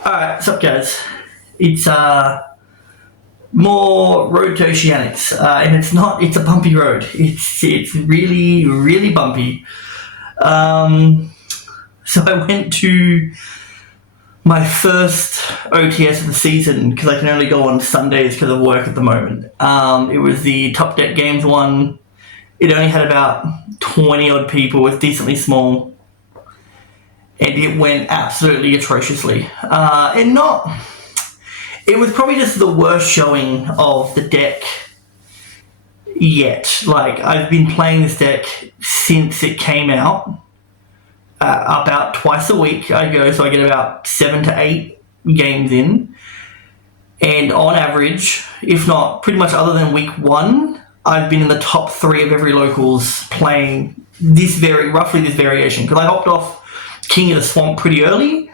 Alright, what's up guys? It's more Road to Oceanics, and it's a bumpy road. It's really, really bumpy. So I went to my first OTS of the season, because I can only go on Sundays because of work at the moment. It was the Top Deck Games one. It only had about 20 odd people. It was decently small. And it went absolutely atrociously. It was probably just the worst showing of the deck yet. Like, I've been playing this deck since it came out. About twice a week I go, so I get about 7 to 8 games in. And on average, if not pretty much other than week 1, I've been in the top 3 of every locals playing roughly this variation. Because I hopped off King of the Swamp pretty early,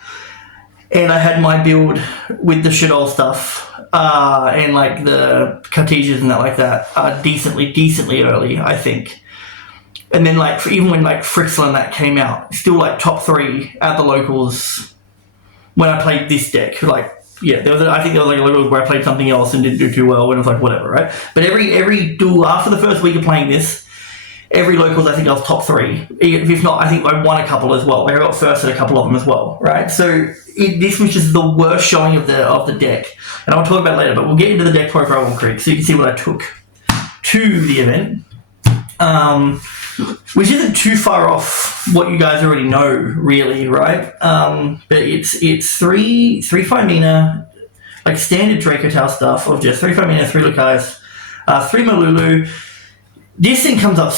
and I had my build with the Shadol stuff and like the Cartesians and that like that decently early, I think. And then like even when like Frixel and that came out, still like top 3 at the locals when I played this deck. Like I think there was like a locals where I played something else and didn't do too well, and it was like whatever, right? But every duel after the first week of playing this, every locals, I think I was top 3. If not, I think I won a couple as well. I got first at a couple of them as well, right? So this was just the worst showing of the deck. And I'll talk about it later, but we'll get into the deck profile real quick so you can see what I took to the event. Which isn't too far off what you guys already know, really, right? But it's 3 Firmina, like standard Dracotal stuff of just 3 Firmina, 3 Lucais, 3 Malulu. This thing comes up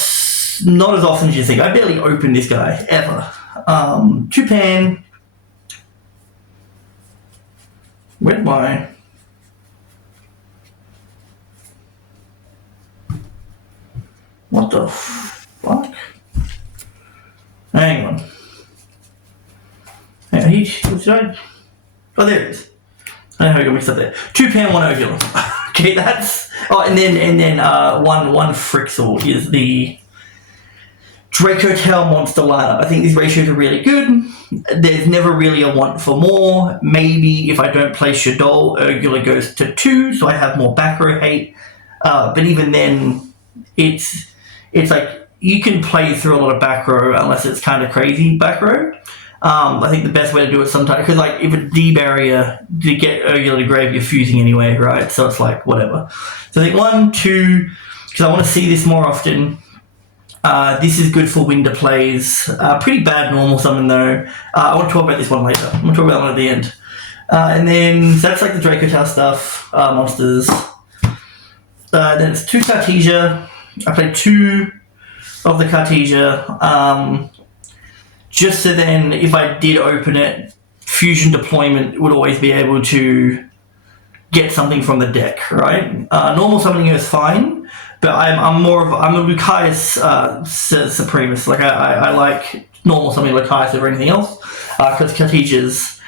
not as often as you think. I barely opened this guy, ever. 2 Pan. Where'd my... What the fuck? Hang on. Oh, there it is. I don't know how I got mixed up there. 2 Pan, 1 Ovula. Okay, that's... Oh, and then one Frixel is the Dracotal monster lineup. I think these ratios are really good. There's never really a want for more. Maybe if I don't play Shadol, Urgula goes to 2, so I have more back row hate. But even then, it's like you can play through a lot of back row unless it's kind of crazy back row. I think the best way to do it sometimes, because like if a D barrier to get Urgula to grave, you're fusing anyway, right? So it's like whatever. So I think 1, 2, because I want to see this more often. This is good for winter plays. Pretty bad normal summon though. I want to talk about this one later. I'm going to talk about that one at the end. And then so that's like the Dracotal stuff, monsters. Then it's 2 Cartesia. I played 2 of the Cartesia. Just so then, if I did open it, Fusion Deployment would always be able to get something from the deck, right? Normal summoning is fine, but I'm a Lucais supremacist. Like I like normal summoning Lucais over anything else, because Cartesia's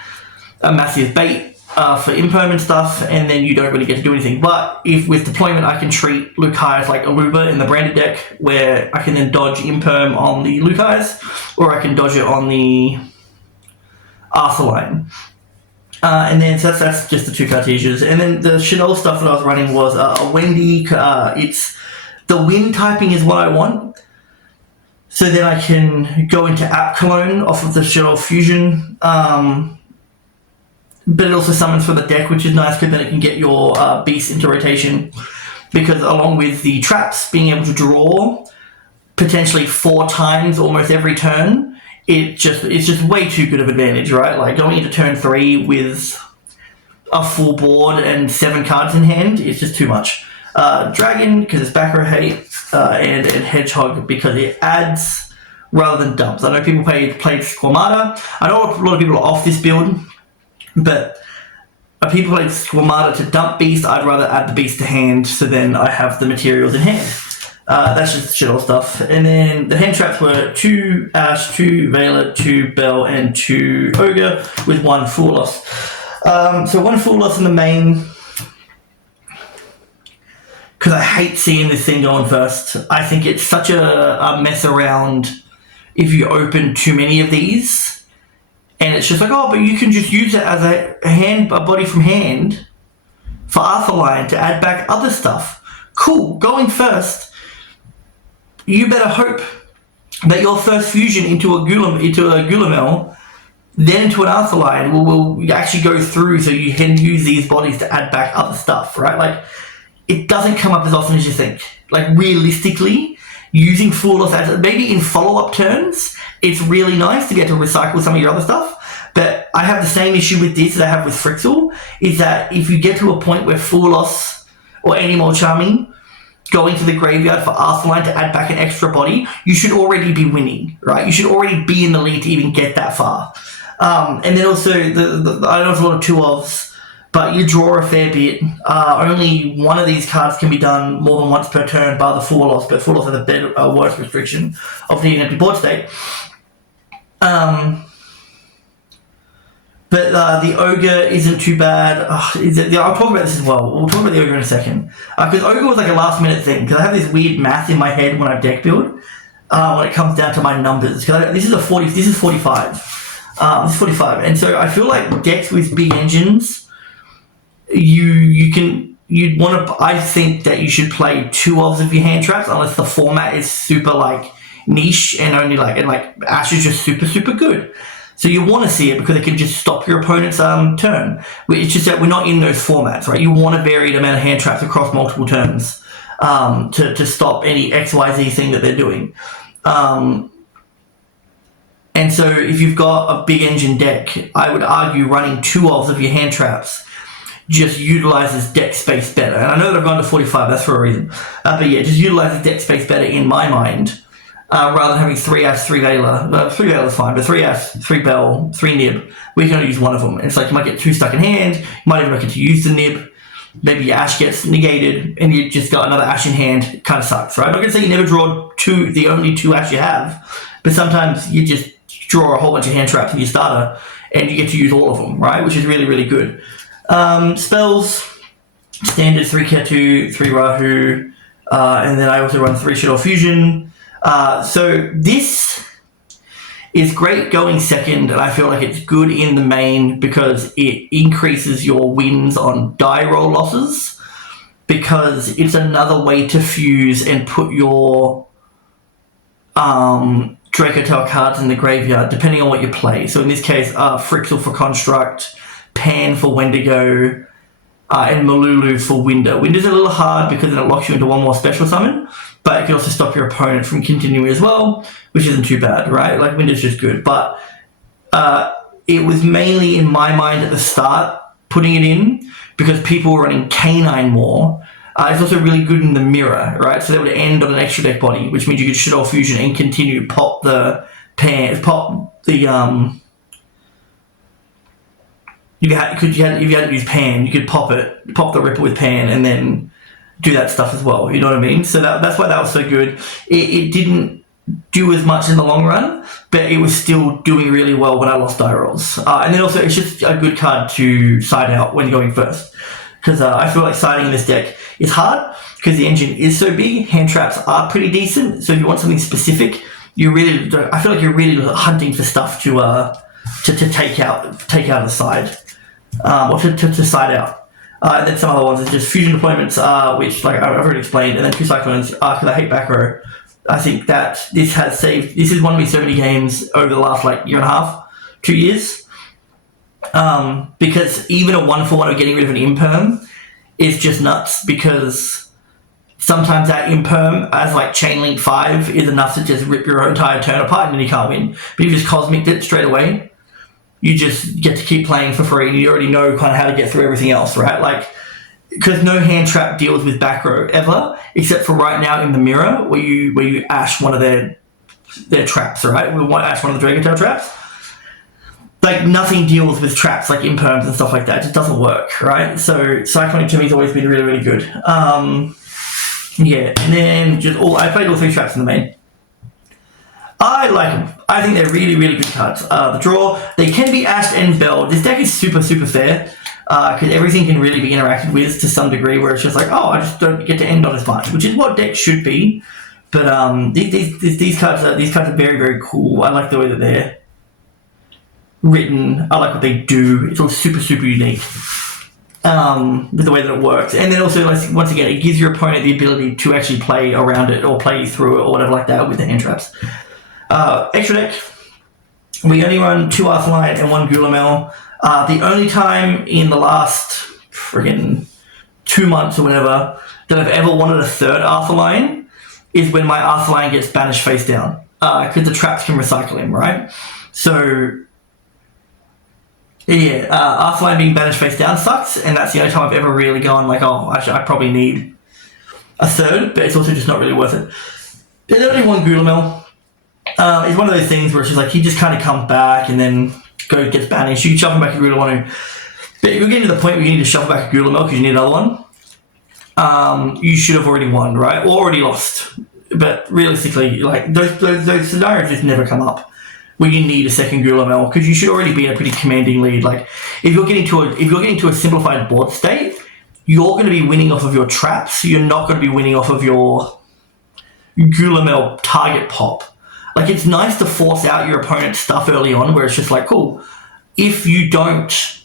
a massive bait for imperm and stuff, and then you don't really get to do anything. But if with deployment I can treat Lucais like Aruba in the branded deck, where I can then dodge imperm on the Lucais, or I can dodge it on the Arthurline. And then so that's just the 2 Cartesias. And then the Shadol stuff that I was running was a Wendy. It's the wind typing is what I want. So then I can go into App Cologne off of the Shadol Fusion. But it also summons from the deck, which is nice because then it can get your beast into rotation. Because along with the traps, being able to draw potentially 4 times almost every turn, it's just way too good of advantage, right? Like going into turn 3 with a full board and 7 cards in hand is just too much. Dragon, because it's back row hate, and Hedgehog, because it adds rather than dumps. I know people played Squamata. I know a lot of people are off this build, but if people played Squamata to dump beast, I'd rather add the beast to hand, so then I have the materials in hand. That's just shit all stuff. And then the hand traps were 2 Ash, 2 Vela, 2 Bell, and 2 Ogre with 1 Fool Loss. So 1 Fool Loss in the main, because I hate seeing this thing going first. I think it's such a mess around if you open too many of these. And it's just like, oh, but you can just use it as a body from hand for Arthurline to add back other stuff. Cool. Going first, you better hope that your first fusion into a Gulamel, then into an Arthurline will actually go through, so you can use these bodies to add back other stuff, right? Like, it doesn't come up as often as you think. Like, realistically, using Full Loss as maybe in follow-up turns, it's really nice to be able to recycle some of your other stuff. But I have the same issue with this as I have with Frixel, is that if you get to a point where Full Loss or any more Charming going to the graveyard for Arthurline to add back an extra body, you should already be winning, right? You should already be in the lead to even get that far. And then also, I know it's a lot of 2-ofs, but you draw a fair bit. Only one of these cards can be done more than once per turn, bar the Full Loss, but Full Loss has a worse restriction of the empty board state. But the Ogre isn't too bad. I'll talk about this as well. We'll talk about the Ogre in a second. Because Ogre was like a last minute thing. Because I have this weird math in my head when I deck build. When it comes down to my numbers. Because this is 45. This is 45. And so I feel like decks with big engines, you'd want to, I think that you should play 2-ofs of your hand traps unless the format is super like niche and only like, Ash is just super, super good. So you want to see it because it can just stop your opponent's turn. It's just that we're not in those formats, right? You want a varied amount of hand traps across multiple turns to stop any XYZ thing that they're doing. And so if you've got a big engine deck, I would argue running 2-ofs of your hand traps just utilizes deck space better. And I know that I've gone to 45, that's for a reason. But yeah, just utilizes deck space better in my mind. Rather than having 3 Ash, 3 Veiler. 3 Veiler is fine, but 3 Ash, 3 Bell, 3 Nib, we can only use one of them. And it's like you might get 2 stuck in hand, you might even not get to use the Nib, maybe your Ash gets negated, and you just got another Ash in hand. It kind of sucks, right? I'm not going to say you never draw the only 2 Ash you have, but sometimes you just draw a whole bunch of hand traps in your starter, and you get to use all of them, right? Which is really, really good. Spells, standard 3 Ketu, 3 Rahu, and then I also run 3 Shadow Fusion. So this is great going second, and I feel like it's good in the main because it increases your wins on die roll losses, because it's another way to fuse and put your Dracotail cards in the graveyard, depending on what you play. So in this case, Frixel for Construct, Pan for Wendigo, and Malulu for Winder. Winder's a little hard because then it locks you into one more special summon, but it can also stop your opponent from continuing as well, which isn't too bad, right? Like, Winder's just good. But it was mainly, in my mind at the start, putting it in because people were running Canine more. It's also really good in the mirror, right? So that would end on an extra deck body, which means you could Shadow Fusion and continue to pop the Pan, if you had to use Pan, you could pop the Ripper with Pan, and then do that stuff as well. You know what I mean? So that's why that was so good. It didn't do as much in the long run, but it was still doing really well when I lost die rolls. And then also, it's just a good card to side out when you're going first, because I feel like siding in this deck is hard because the engine is so big. Hand traps are pretty decent, so if you want something specific, I feel like you're really hunting for stuff to take out of the side. Or to side out. And then some other ones is just fusion deployments, which, like I've already explained, and then 2 cyclones, because I hate back row. I think that this has won me so many games over the last year and a half, 2 years. Because even a 1-for-1 of getting rid of an imperm is just nuts, because sometimes that imperm as Chainlink 5 is enough to just rip your entire turn apart and then you can't win. But you just cosmic it straight away. You just get to keep playing for free, and you already know kind of how to get through everything else, right? Because no hand trap deals with back row ever, except for right now in the mirror, where you ash one of their traps, right? We want ash one of the Dragotail traps. Nothing deals with traps like imperms and stuff like that. It just doesn't work, right? So Cyclonic to me has always been really, really good. Yeah, and then I played all 3 traps in the main. I like them. I think they're really, really good cards. The draw, they can be ashed and belled. This deck is super, super fair because everything can really be interacted with to some degree, where it's just I just don't get to end on as much, which is what decks should be. But these cards are very, very cool. I like the way that written. I like what they do. It's all super, super unique with the way that it works. And then also, once again, it gives your opponent the ability to actually play around it or play through it or whatever like that with the hand traps. Extra deck, we only run 2 Arthurline and 1 Gulamel. The only time in the last friggin' 2 months or whatever that I've ever wanted a 3rd Arthurline is when my Arthurline gets banished face down. Because the traps can recycle him, right? So, yeah, Arthurline being banished face down sucks, and that's the only time I've ever really gone like, oh, actually, I probably need a 3rd, but it's also just not really worth it. There's only 1 Gulamel. It's one of those things where it's just like, he just kind of comes back and then gets banished. You can shuffle back a Gulamel. But if you're getting to the point where you need to shuffle back a Gulamel because you need another one, you should have already won, right? Or already lost. But realistically, like those scenarios just never come up where you need a second Gulamel because you should already be in a pretty commanding lead. Like if you're getting to a simplified board state, you're going to be winning off of your traps. You're not going to be winning off of your Gulamel target pop. Like it's nice to force out your opponent's stuff early on, where it's just like, cool. If you don't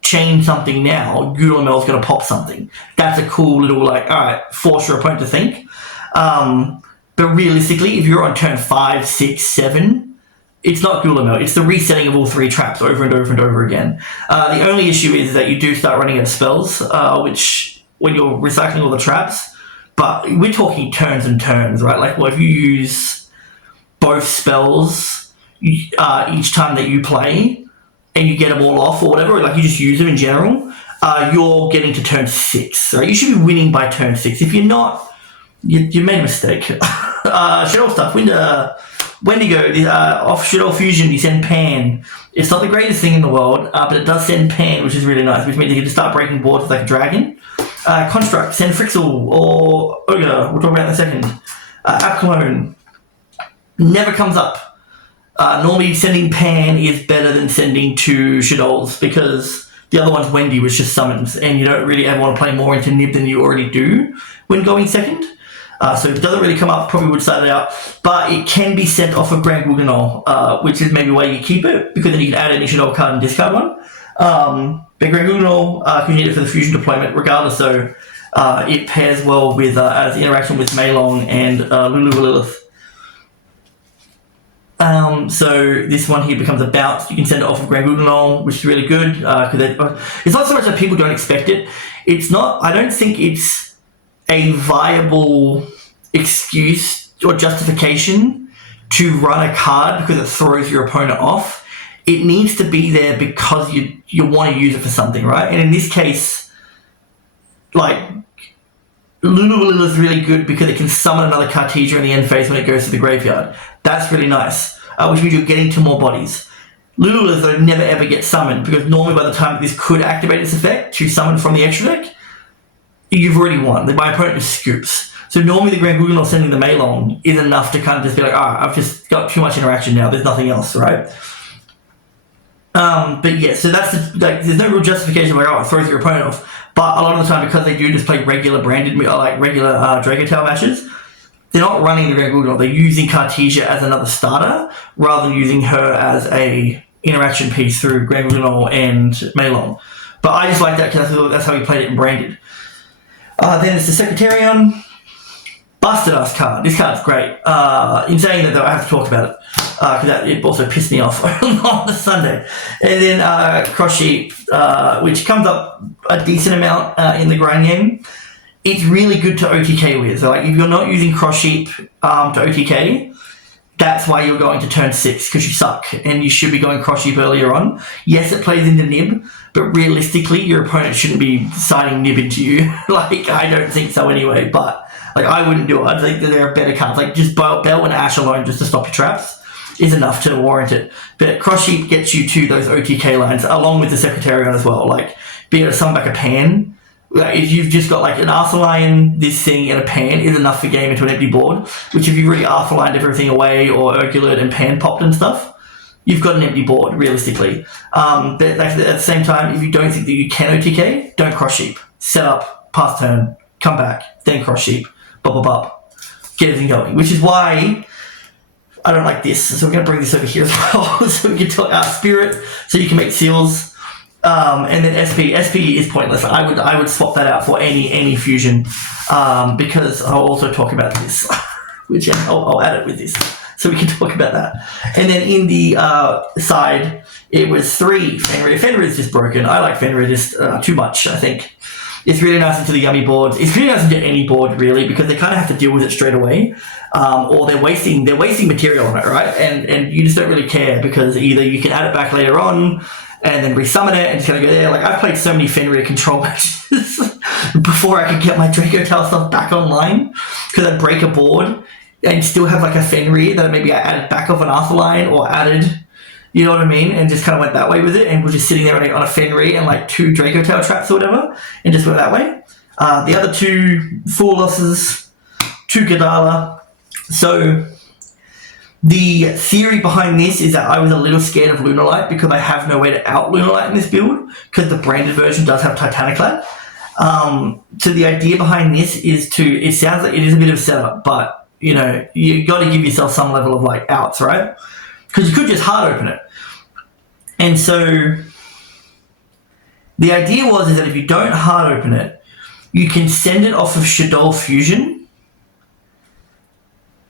chain something now, Gulamel's going to pop something. That's a cool little like, all right, force your opponent to think. But realistically, if you're on turn 5, 6, 7, it's not Gulamel. It's the resetting of all 3 traps over and over and over again. The only issue is that you do start running out of spells, which when you're recycling all the traps, but we're talking turns and turns, right? Like, well, if you use both spells each time that you play and you get them all off or whatever, like you just use them in general, you're getting to turn 6. Right? You should be winning by turn 6. If you're not, you made a mistake. Shadow stuff. Wendigo, off Shadow Fusion, you send Pan. It's not the greatest thing in the world, but it does send Pan, which is really nice, which means you can start breaking boards with like a dragon. Construct, send Frixel or Ogre, we'll talk about in a second. Apcalone, never comes up. Normally sending Pan is better than sending 2 Shadows because the other one's Wendy, which just summons, and you don't really ever want to play more into Nib than you already do when going second. So if it doesn't really come up, probably would start it out. But it can be sent off of Grand Guganol, which is maybe why you keep it, because then you can add an Shadow card and discard one. But Grand Guganol, you need it for the fusion deployment regardless, so it pairs well with as interaction with Maelong and Lulu Lilith. So this one here becomes a bounce. You can send it off of Grand Guganol, which is really good. It's not so much that people don't expect it. It's not. I don't think it's a viable excuse or justification to run a card because it throws your opponent off. It needs to be there because you want to use it for something, right? And in this case, like Lulu is really good because it can summon another Cartesia in the end phase when it goes to the graveyard. That's really nice, which means you're getting to more bodies. Lulu though never ever gets summoned because normally by the time this could activate its effect to summon from the extra deck, you've already won. My opponent just scoops. So normally the Grand Guganol sending the Maelong is enough to kind of just be like, I've just got too much interaction now. There's nothing else, right? But yeah, so that's there's no real justification like, it throws your opponent off. But a lot of the time, because they do just play regular branded, like regular Dragotail matches, they're not running the Grand Guganol. They're using Cartesia as another starter rather than using her as a interaction piece through Grand Guganol and Maelong. But I just like that because that's how we played it in branded. Then it's the Secretarian. Busted ass card. This card's great. In saying that though, I have to talk about it because it also pissed me off on the Sunday. And then Cross Sheep, which comes up a decent amount in the grind game. It's really good to OTK with. So like if you're not using Cross Sheep to OTK, that's why you're going to turn 6 because you suck and you should be going Cross Sheep earlier on. Yes, it plays into Nib, but realistically, your opponent shouldn't be siding Nib into you. Like I don't think so anyway, but. Like, I wouldn't do it. I think that there are better cards. Like, just Bell and Ash alone just to stop your traps is enough to warrant it. But Cross Sheep gets you to those OTK lines, along with the Secretarian as well. Like, being able to summon back a Pan, like, if you've just got, like, an Arthur Lion, this thing, and a Pan is enough for game into an empty board, which if you really Arthur Lined everything away, or Urgulet and Pan popped and stuff, you've got an empty board, realistically. But at the same time, if you don't think that you can OTK, don't Cross Sheep. Set up, pass turn, come back, then Cross Sheep. Bop, get everything going. Which is why I don't like this, so we're going to bring this over here as well. So we can talk Spirit, so you can make seals. And then SP is pointless. I would swap that out for any fusion, because I'll also talk about this, which I'll add it with this, so we can talk about that. And then in the side, it was 3 Fenrir. Fenrir is just broken. I like Fenrir just too much, I think. It's really nice into the Yummy boards. It's really nice into any board, really, because they kind of have to deal with it straight away, or they're wasting material on it, right? And you just don't really care, because either you can add it back later on and then resummon it and just kind of go there. Like, I've played so many Fenrir control matches before I could get my Draco Tail stuff back online, because I'd break a board and still have like a Fenrir that maybe I added back off an Arthurline or added, you know what I mean, and just kind of went that way with it, and we're just sitting there on a Fenrir and like 2 Draco Tail traps or whatever, and just went that way. The other 2 full losses, 2 Gadala. So the theory behind this is that I was a little scared of Lunalight, because I have no way to out Lunalight in this build, because the branded version does have Titaniclad. So the idea behind this is it sounds like it is a bit of a setup, but you know, you got to give yourself some level of like outs, right? Because you could just hard open it. And so the idea is that if you don't hard open it, you can send it off of Shadow Fusion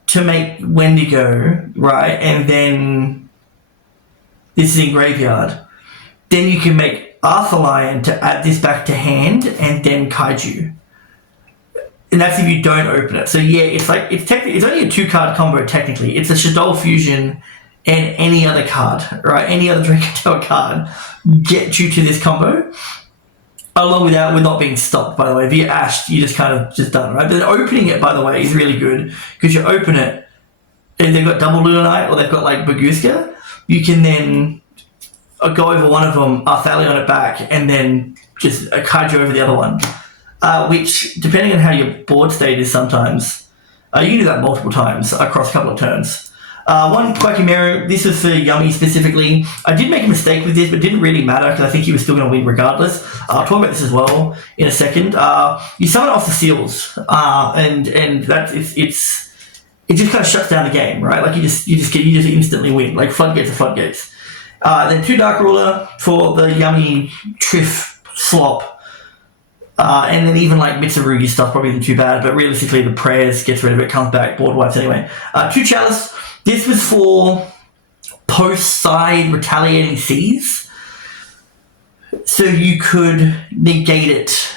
to make Wendigo, right? And then this is in graveyard. Then you can make Arthurlion to add this back to hand, and then Kaiju. And that's if you don't open it. So yeah, it's only a 2-card combo technically. It's a Shadow Fusion and any other card, right? Any other Draco Tail card get you to this combo. Along with that, with not being stopped, by the way. If you're ashed, you just kind of just done, right? But opening it, by the way, is really good, because you open it and they've got double Lunite or they've got like Baguska. You can then go over one of them, Arthalion it back, and then just Kaiju over the other one. Which, depending on how your board state is sometimes, you can do that multiple times across a couple of turns. One Quackimero, this was for Yummy specifically. I did make a mistake with this, but it didn't really matter, because I think he was still going to win regardless. I'll talk about this as well in a second. You summon it off the seals, and that's it just kind of shuts down the game, right? Like you just instantly win, like floodgates are floodgates. Then 2 Dark Ruler for the Yummy Triff slop. And then even like Mitsurugi stuff probably isn't too bad, but realistically the prayers gets rid of it, comes back, board wipes anyway. 2 Chalice. This was for post-side retaliating seas. So you could negate it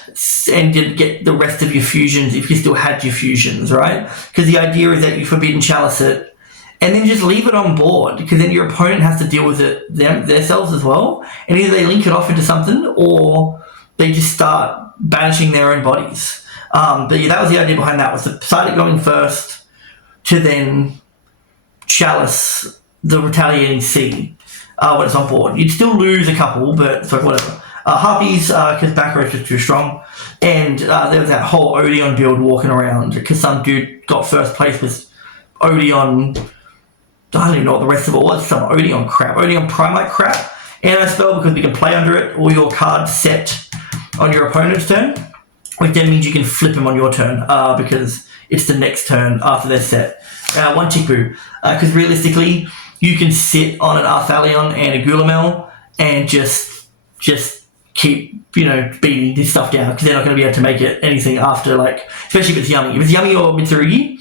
and get the rest of your fusions if you still had your fusions, right? Because the idea is that you Forbidden Chalice it and then just leave it on board, because then your opponent has to deal with it themselves as well. And either they link it off into something, or they just start banishing their own bodies. But yeah, that was the idea behind that, was to start it going first, to then Chalice the retaliating sea when it's on board. You'd still lose a couple, but so whatever. Harpies, because back row is just too strong. And there was that whole Odeon build walking around, because some dude got first place with Odeon. I don't even know what the rest of it was. Some Odeon crap. Odeon Primite crap. Anti spell, because we can play under it, or your card set on your opponent's turn, which then means you can flip them on your turn, because it's the next turn after they're set. 1 Chickboo, because realistically, you can sit on an Arthalion and a Gulamel and just keep, beating this stuff down, because they're not going to be able to make it anything after, like, especially if it's Yummy. If it's Yummy or Mitsurugi,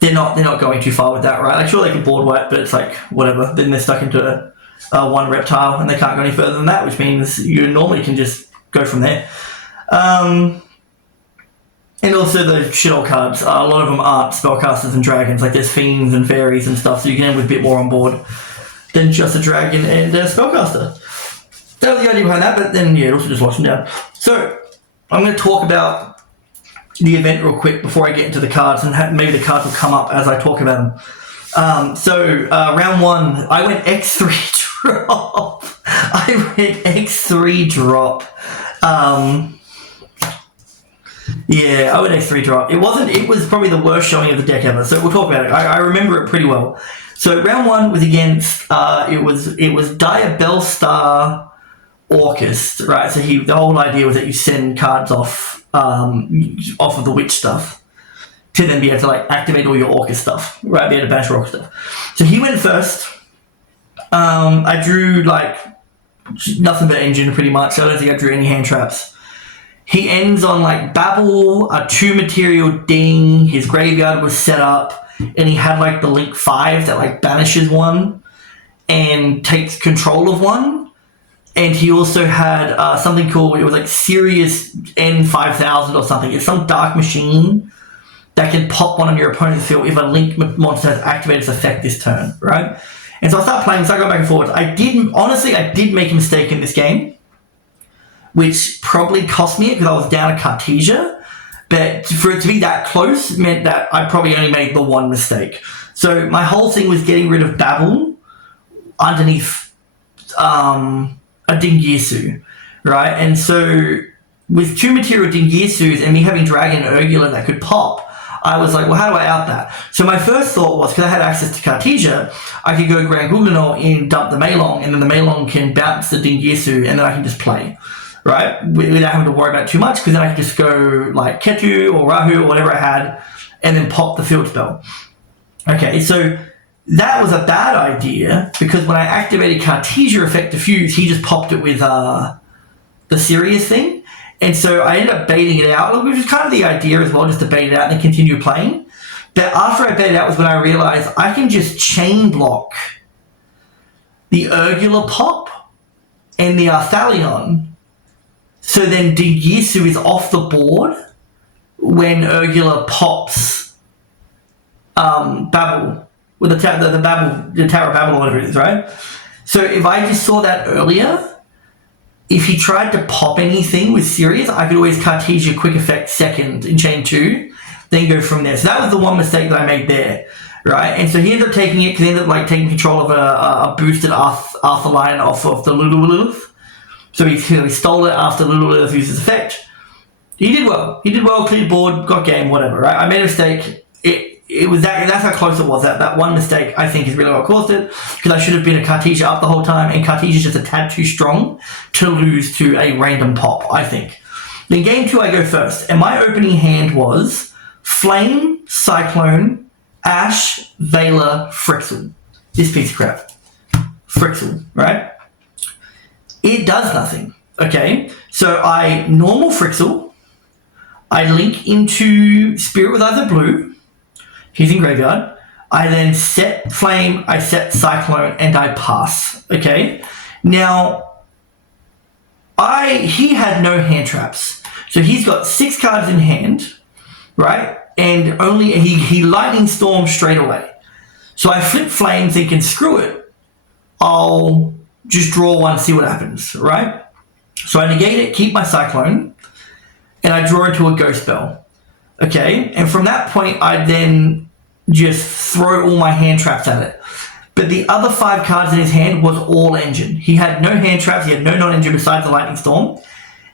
they're not going too far with that, right? Like, sure, they can board wipe, but it's like, whatever. Then they're stuck into 1 reptile, and they can't go any further than that, which means you normally can just go from there. And also the shit old cards. A lot of them aren't spellcasters and dragons. Like, there's fiends and fairies and stuff, so you can end with a bit more on board than just a dragon and a spellcaster. That was the idea behind that, but then, yeah, it also just locks them down. So, I'm going to talk about the event real quick before I get into the cards, and maybe the cards will come up as I talk about them. Round 1, I went X3 drop. Yeah, I went X3 drop. It was probably the worst showing of the deck ever, so we'll talk about it. I remember it pretty well. So round 1 was against, it was Diabellstar Orcust, right? So the whole idea was that you send cards off of the witch stuff. to then be able to like activate all your Orca stuff, right? Be able to banish Orca stuff. So he went first. I drew like nothing but engine pretty much. I don't think I drew any hand traps. He ends on like Babble, a 2-material ding. His graveyard was set up, and he had like the Link 5 that like banishes one and takes control of one. And he also had something called, it was like Sirius N5000 or something. It's some dark machine that can pop one on your opponent's field if a Link monster has activated its effect this turn, right? And so I started playing, so I go back and forth. I did make a mistake in this game, which probably cost me it because I was down a Cartesia. But for it to be that close meant that I probably only made the one mistake. So my whole thing was getting rid of Babble underneath a Dingirsu, right? And so with 2-material Dingirsus and me having Dragon Urgula that could pop, I was like, well, how do I out that? So my first thought was, because I had access to Cartesia, I could go Grand Guganol in, dump the Maelong, and then the Maelong can bounce the Dingirsu, and then I can just play, right? Without having to worry about too much, because then I could just go like Ketu or Rahu or whatever I had, and then pop the field spell. Okay, so that was a bad idea, because when I activated Cartesia Effect Diffuse, he just popped it with the Sirius thing. And so I ended up baiting it out, which was kind of the idea as well, just to bait it out and then continue playing. But after I baited it out was when I realized I can just chain block the Urgula pop and the Arthalion. So then Dingirsu is off the board when Urgula pops Babble, with the Tower of Babel or whatever it is, right? So if I just saw that earlier, if he tried to pop anything with Sirius, I could always Cartesia Quick Effect second in chain 2, then go from there. So that was the one mistake that I made there, right? And so he ended up taking it because he ended up like taking control of a boosted Arthur Lion off of the Lulu. So he stole it after Lulu used his effect. He did well. He did well, cleared board, got game, whatever, right? I made a mistake. It was that's how close it was. That one mistake, I think, is really what caused it, because I should have been a Cartesia up the whole time, and Cartesia's just a tad too strong to lose to a random pop, I think. Then game 2, I go first, and my opening hand was Flame, Cyclone, Ash, Vela, Frixel. This piece of crap. Frixel, right? It does nothing, okay? So I normal Frixel, I link into Spirit with Either Blue, he's in graveyard. I then set Flame, I set Cyclone, and I pass. Okay? Now, he had no hand traps. So he's got 6 cards in hand, right? And only he Lightning Storm straight away. So I flip Flame thinking, screw it. I'll just draw one, see what happens, right? So I negate it, keep my Cyclone, and I draw into a Ghost Bell. Okay, and from that point, I then just throw all my hand traps at it. But the other 5 cards in his hand was all engine. He had no hand traps, he had no non-engine besides the Lightning Storm,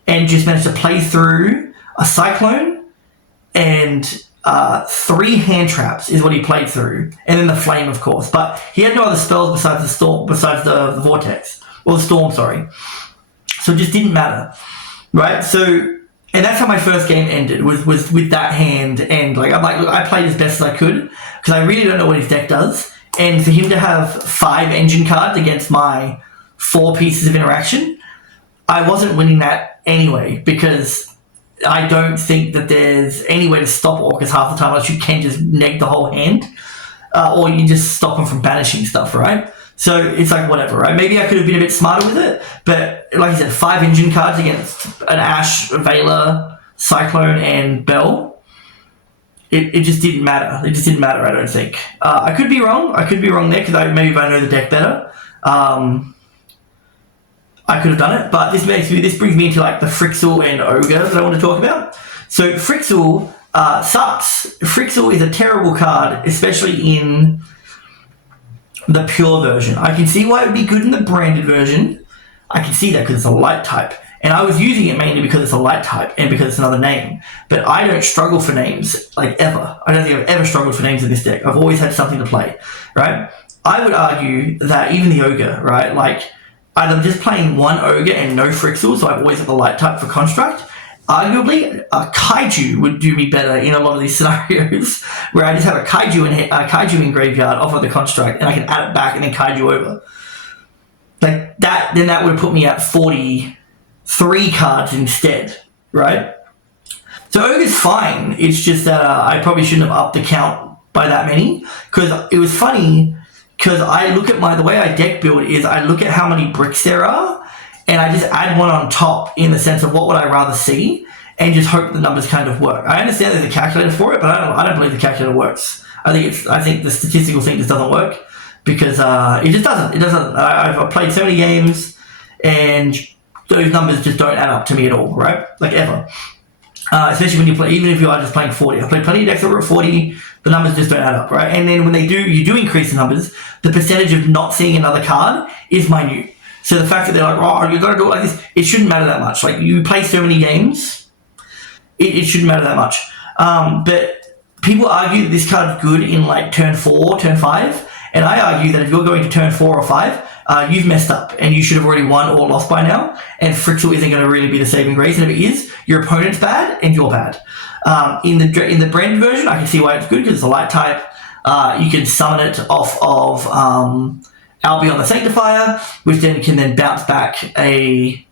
and just managed to play through a Cyclone and 3 hand traps is what he played through, and then the Flame, of course. But he had no other spells besides the Storm, besides the Vortex, or the Storm, sorry. So it just didn't matter, right? So. And that's how my first game ended, was with that hand. And like, I'm like, look, I played as best as I could, because I really don't know what his deck does. And for him to have 5 engine cards against my 4 pieces of interaction, I wasn't winning that anyway, because I don't think that there's any way to stop Orcas half the time unless you can just neg the whole hand, or you just stop them from banishing stuff, right? So it's like, whatever, right? Maybe I could have been a bit smarter with it, but like I said, 5 engine cards against an Ash, Vela, Cyclone, and Bell. It just didn't matter. It just didn't matter, I don't think. I could be wrong. I could be wrong there, because maybe if I know the deck better, I could have done it. But this brings me into like the Frixel and Ogre that I want to talk about. So Frixel sucks. Frixel is a terrible card, especially in the pure version. I can see why it would be good in the branded version. I can see that because it's a light type. And I was using it mainly because it's a light type and because it's another name. But I don't struggle for names, like, ever. I don't think I've ever struggled for names in this deck. I've always had something to play, right? I would argue that even the Ogre, right, like, either just playing one Ogre and no Frixel, so I've always had the light type for Construct, arguably, a kaiju would do me better in a lot of these scenarios where I just have a kaiju in graveyard off of the construct, and I can add it back and then kaiju over. Like that, then that would put me at 43 cards instead, right? So Ogre's fine. It's just that I probably shouldn't have upped the count by that many, because it was funny. Because I look at the way I deck build is I look at how many bricks there are, and I just add one on top in the sense of what would I rather see, and just hope the numbers kind of work. I understand there's a calculator for it, but I don't believe the calculator works. I think the statistical thing just doesn't work, because it just doesn't. It doesn't. I've played so many games, and those numbers just don't add up to me at all, right? Like ever. Especially when you play, even if you are just playing 40. I've played plenty of decks that were at 40, the numbers just don't add up, right? And then when you do increase the numbers, the percentage of not seeing another card is minute. So the fact that they're like, oh, you got to do it like this, it shouldn't matter that much. Like, you play so many games, it shouldn't matter that much. But people argue that this card's good in like turn 4, turn 5, and I argue that if you're going to turn 4 or 5, you've messed up, and you should have already won or lost by now, and Frixel isn't going to really be the saving grace, and if it is, your opponent's bad, and you're bad. In the brand version, I can see why it's good, because it's a light type. You can summon it off of Albion the Sanctifier, which then can bounce back a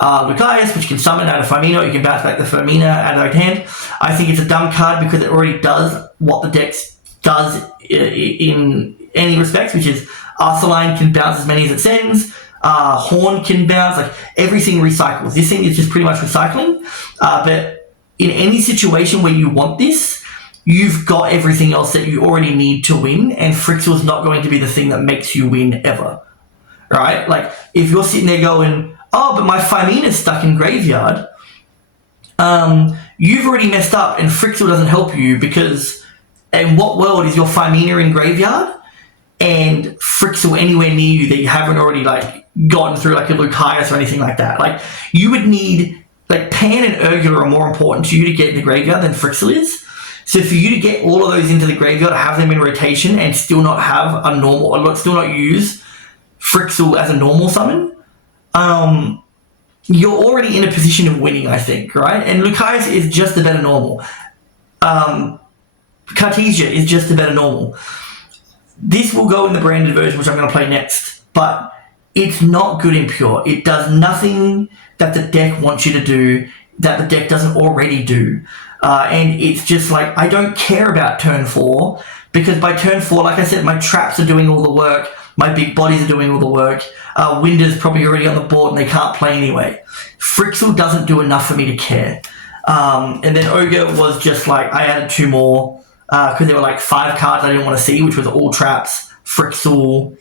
Lucaris, which can summon out of Firmino. You can bounce back the Firmina out of their hand. I think it's a dumb card because it already does what the deck does in any respects, which is Arsaline can bounce as many as it sends. Horn can bounce. Like, everything recycles. This thing is just pretty much recycling. But in any situation where you want this, you've got everything else that you already need to win, and Frixel is not going to be the thing that makes you win ever. Right? Like, if you're sitting there going, oh, but my Firmina's stuck in graveyard, you've already messed up, and Frixel doesn't help you, because in what world is your Firmina in graveyard and Frixel anywhere near you that you haven't already like gotten through, like a Lucaris or anything like that? Like, you would need, like, Pan and Urgula are more important to you to get in the graveyard than Frixel is. So for you to get all of those into the graveyard, have them in rotation, and still not have a normal, or still not use Frixel as a normal summon, you're already in a position of winning, I think, right? And Lucaris is just a better normal. Cartesia is just a better normal. This will go in the branded version, which I'm going to play next, but it's not good in pure. It does nothing that the deck wants you to do that the deck doesn't already do. And it's just like, I don't care about turn 4, because by turn 4, like I said, my traps are doing all the work, my big bodies are doing all the work, Winder's probably already on the board and they can't play anyway. Frixel doesn't do enough for me to care. And then Ogre was just like, I added 2 more, because there were like 5 cards I didn't want to see, which was all traps, Frixel,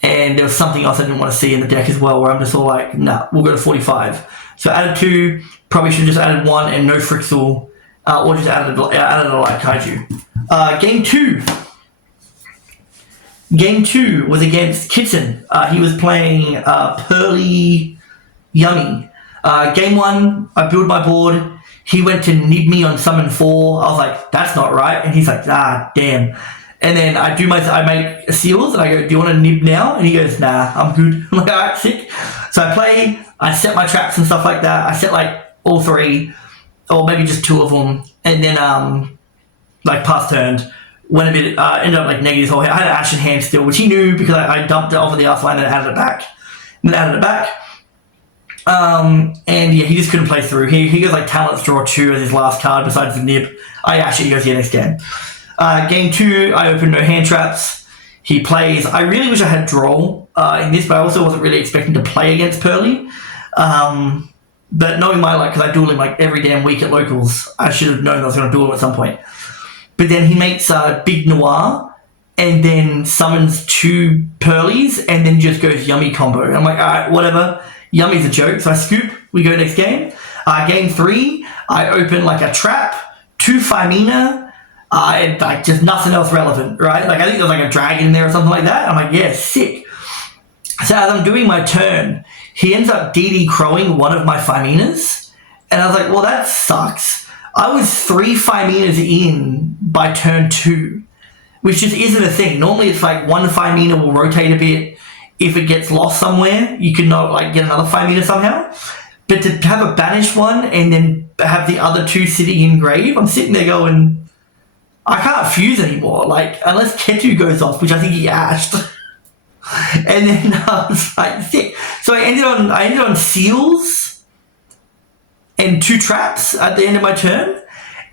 and there was something else I didn't want to see in the deck as well, where I'm just all like, nah, we'll go to 45. So I added 2, probably should have just added 1 and no Frixel, or just added a light kaiju. Game 2 was against Kitten. He was playing Pearly Yummy. Game 1, I build my board. He went to nib me on summon 4. I was like, that's not right. And he's like, damn. And then I make seals, and I go, do you want to nib now? And he goes, nah, I'm good. I'm like, alright, sick. So I play, I set my traps and stuff like that. I set like all 3, or maybe just 2 of them. And then, like, pass turned, went a bit, ended up like negative whole hand. I had an Ash in hand still, which he knew, because I dumped it over the Arthline and added it back. And yeah, he just couldn't play through. He goes like Talents Draw 2 as his last card besides the nib. I actually goes, yeah, next game. Game 2, I opened no hand traps. He plays, I really wish I had draw in this, but I also wasn't really expecting to play against Pearly. But knowing my luck, because I duel him like every damn week at locals, I should have known I was going to duel him at some point. But then he makes Big Noir, and then summons 2 Pearlies, and then just goes Yummy combo. I'm like, alright, whatever. Yummy's a joke. So I scoop, we go next game. Game 3, I open like a trap, 2 Firmina, and like just nothing else relevant, right? Like, I think there's like a dragon in there or something like that. I'm like, yeah, sick. So as I'm doing my turn, he ends up DD crowing one of my Firminas, and I was like, well, that sucks. I was 3 Firminas in by turn 2, which just isn't a thing. Normally it's like 1 Firmina will rotate a bit. If it gets lost somewhere, you can not like get another Firmina somehow. But to have a banished one and then have the other two sitting in grave, I'm sitting there going, I can't fuse anymore. Like, unless Ketu goes off, which I think he ashed. And then I was like, sick. So I ended on seals and 2 traps at the end of my turn.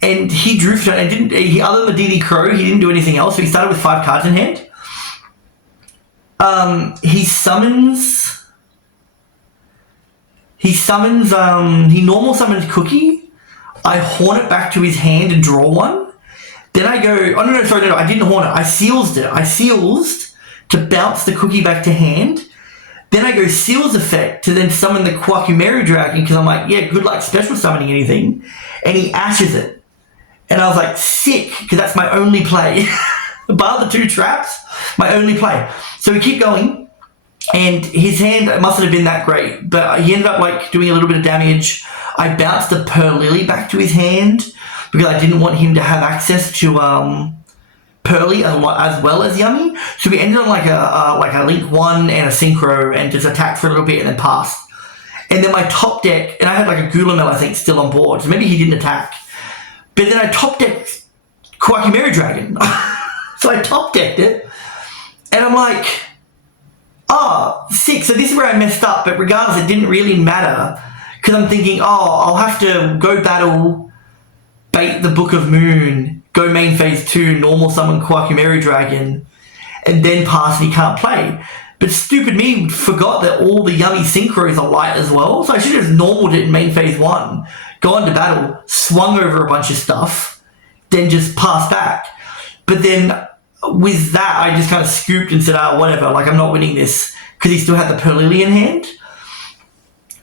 And he drew for turn. And other than the DD Crow, he didn't do anything else. So he started with 5 cards in hand. He normal summons Cookie. I horn it back to his hand and draw one. Then I go, no, I didn't horn it. I seals it. I seals to bounce the Cookie back to hand. Then I go seals effect to then summon the Kwakumeru Dragon because I'm like, yeah, good luck special summoning anything. And he ashes it. And I was like, sick, because that's my only play. Bar the 2 traps, my only play. So we keep going. And his hand mustn't have been that great, but he ended up like doing a little bit of damage. I bounced the Pearl Lily back to his hand because I didn't want him to have access to Pearly as well as Yummy. So we ended on like a Link 1 and a Synchro and just attacked for a little bit and then passed. And then my top deck, and I had like a Gulamel I think still on board, so maybe he didn't attack. But then I top decked Kwakumeru Dragon. So I top decked it, and I'm like, sick. So this is where I messed up, but regardless, it didn't really matter because I'm thinking, I'll have to go battle, bait the Book of Moon, go main phase 2, normal summon Kwakumeru Dragon, and then pass and he can't play. But stupid me forgot that all the Yummy Synchros are light as well, so I should have just normaled it in main phase 1, gone to battle, swung over a bunch of stuff, then just passed back. But then with that, I just kind of scooped and said, whatever, like I'm not winning this, because he still had the Pearl Lily in hand.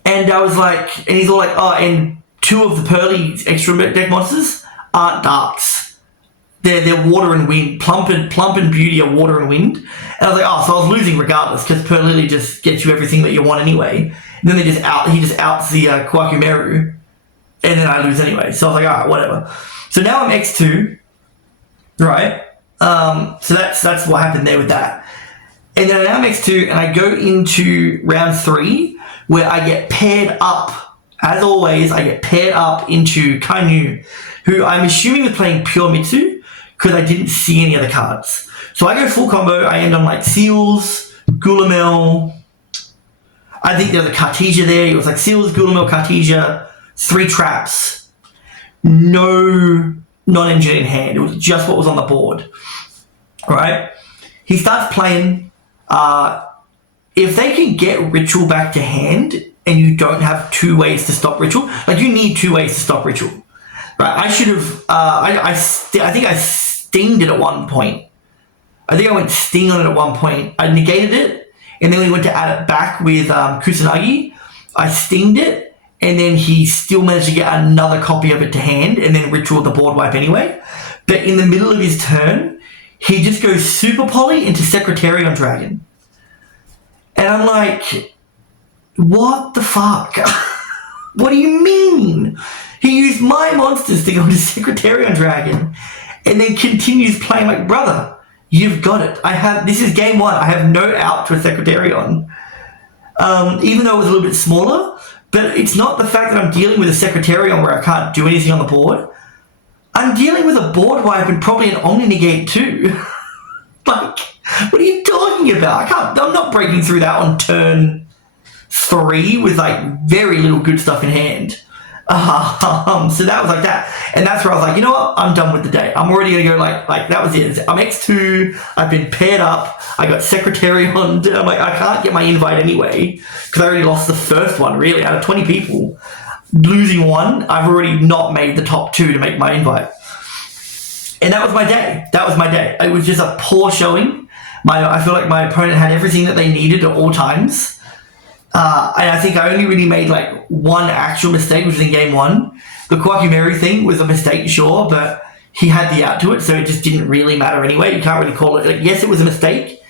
And I was like, and he's all like, and 2 of the Pearly extra deck monsters aren't darks. They're water and wind. Plump and Beauty are water and wind. And I was like, so I was losing regardless, because Pearl Lily just gets you everything that you want anyway. And then he just outs the Kwakumeru, and then I lose anyway. So I was like, alright, whatever. So now I'm X2, right? So that's what happened there with that. And then I'm X2 and I go into round 3 where I get paired up. As always, I get paired up into Kainu, who I'm assuming was playing Pure Mitsu because I didn't see any other cards. So I go full combo. I end on like Seals, Gulamel. I think there's a Cartesia there. It was like Seals, Gulamel, Cartesia, 3 traps. No non-engine in hand. It was just what was on the board. Right? He starts playing. If they can get Ritual back to hand and you don't have 2 ways to stop Ritual, like you need 2 ways to stop Ritual. Right? I should have, I think I stinged it at one point. I think I went sting on it at one point. I negated it, and then we went to add it back with Kusanagi. I stinged it, and then he still managed to get another copy of it to hand, and then Ritual the board wipe anyway. But in the middle of his turn, he just goes Super Poly into Secretarion Dragon. And I'm like, what the fuck? What do you mean? He used my monsters to go into Secretarion Dragon and then continues playing like, brother, you've got it. This is game 1. I have no out to a Secretarion. Even though it was a little bit smaller, but it's not the fact that I'm dealing with a Secretarion where I can't do anything on the board. I'm dealing with a board wipe and probably an Omni Negate too. Like, what are you talking about? I'm not breaking through that on turn 3 with like very little good stuff in hand. So that was like that. And that's where I was like, you know what? I'm done with the day. I'm already going to go like that was it. I'm X2. I've been paired up. I got Secretarion. I'm like, I can't get my invite anyway because I already lost the first one, really, out of 20 people. Losing 1, I've already not made the top 2 to make my invite. And that was my day. It was just a poor showing. I feel like my opponent had everything that they needed at all times. And I think I only really made like 1 actual mistake, which was in game 1. The Kwakumeru thing was a mistake, sure, but he had the out to it, so it just didn't really matter anyway. You can't really call it. Like, yes, it was a mistake,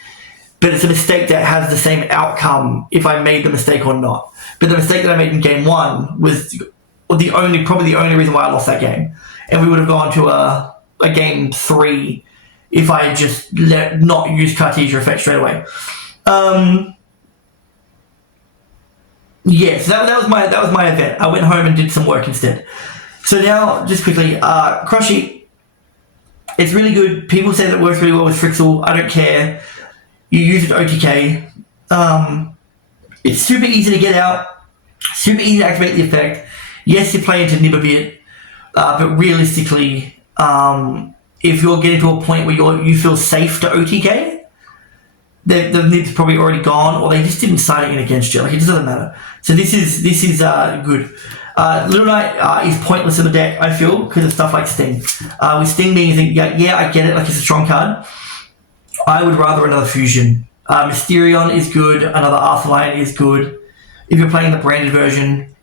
but it's a mistake that has the same outcome if I made the mistake or not. But the mistake that I made in game 1 was probably the only reason why I lost that game. And we would have gone to a game 3 if I had just not used Cartesia effect straight away. Yes, that was my event. I went home and did some work instead. So now, just quickly, Crush Heap, it's really good. People say that it works really well with Frixel. I don't care. You use it to OTK. It's super easy to get out, super easy to activate the effect. Yes, you play into Nib a bit, but realistically, if you're getting to a point where you feel safe to OTK, the Nib's probably already gone, or they just didn't start it in against you. Like, it just doesn't matter. So this is good. Little Knight is pointless in the deck, I feel, because of stuff like Sting. With Sting being, yeah, I get it, like it's a strong card. I would rather another Fusion. Mysterion is good, another Arthurline is good. If you're playing the branded version,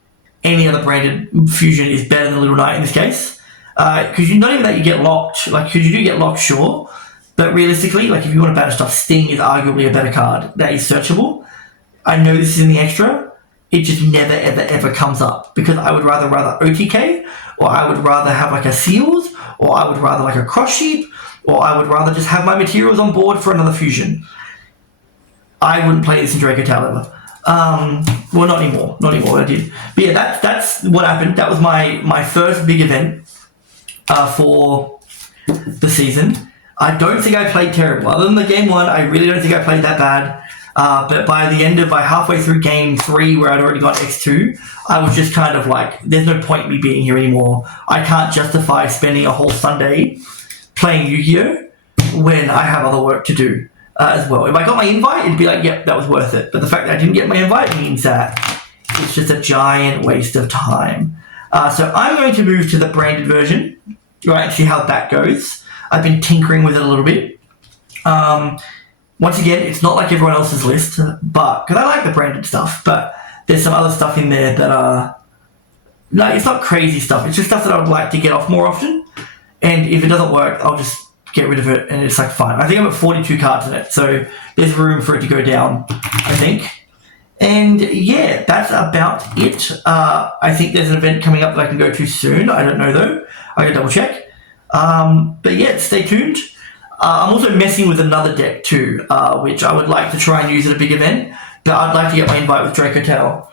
any other branded Fusion is better than Little Knight in this case. Because not even that you get locked, like, because you do get locked, sure, but realistically, like, if you want to banish stuff, Sting is arguably a better card that is searchable. I know this is in the extra, it just never, ever, ever comes up, because I would rather OTK, or I would rather have like a Seals, or I would rather like a Crush Sheep, or I would rather just have my materials on board for another Fusion. I wouldn't play this in Draco Tale ever. Well, not anymore. Not anymore. I did. But yeah, that's what happened. That was my first big event for the season. I don't think I played terrible. Other than the game one, I really don't think I played that bad. But by halfway through game 3, where I'd already got X2, I was just kind of like, there's no point in me being here anymore. I can't justify spending a whole Sunday playing Yu-Gi-Oh! When I have other work to do as well. If I got my invite, it'd be like, yep, that was worth it. But the fact that I didn't get my invite means that it's just a giant waste of time. So I'm going to move to the branded version, right, and see how that goes. I've been tinkering with it a little bit. Once again, it's not like everyone else's list, but because I like the branded stuff, but there's some other stuff in there that no, it's not crazy stuff. It's just stuff that I would like to get off more often. And if it doesn't work, I'll just get rid of it, and it's like fine. I think I'm at 42 cards in it, so there's room for it to go down, I think. And yeah, that's about it. I think there's an event coming up that I can go to soon. I don't know though. I can double check. But yeah, stay tuned. I'm also messing with another deck too, which I would like to try and use at a big event, but I'd like to get my invite with Draco Tale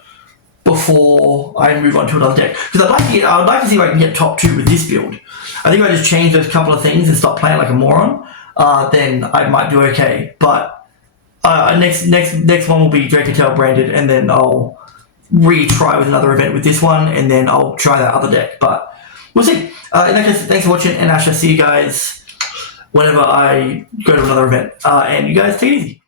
before I move on to another deck. Because I would like to see if I can get top 2 with this build. I think if I just change those couple of things and stop playing like a moron, then I might do okay. But next one will be Draco Tale branded, and then I'll retry with another event with this one, and then I'll try that other deck. But we'll see. In that case, thanks for watching, and I shall see you guys whenever I go to another event. And you guys take it easy.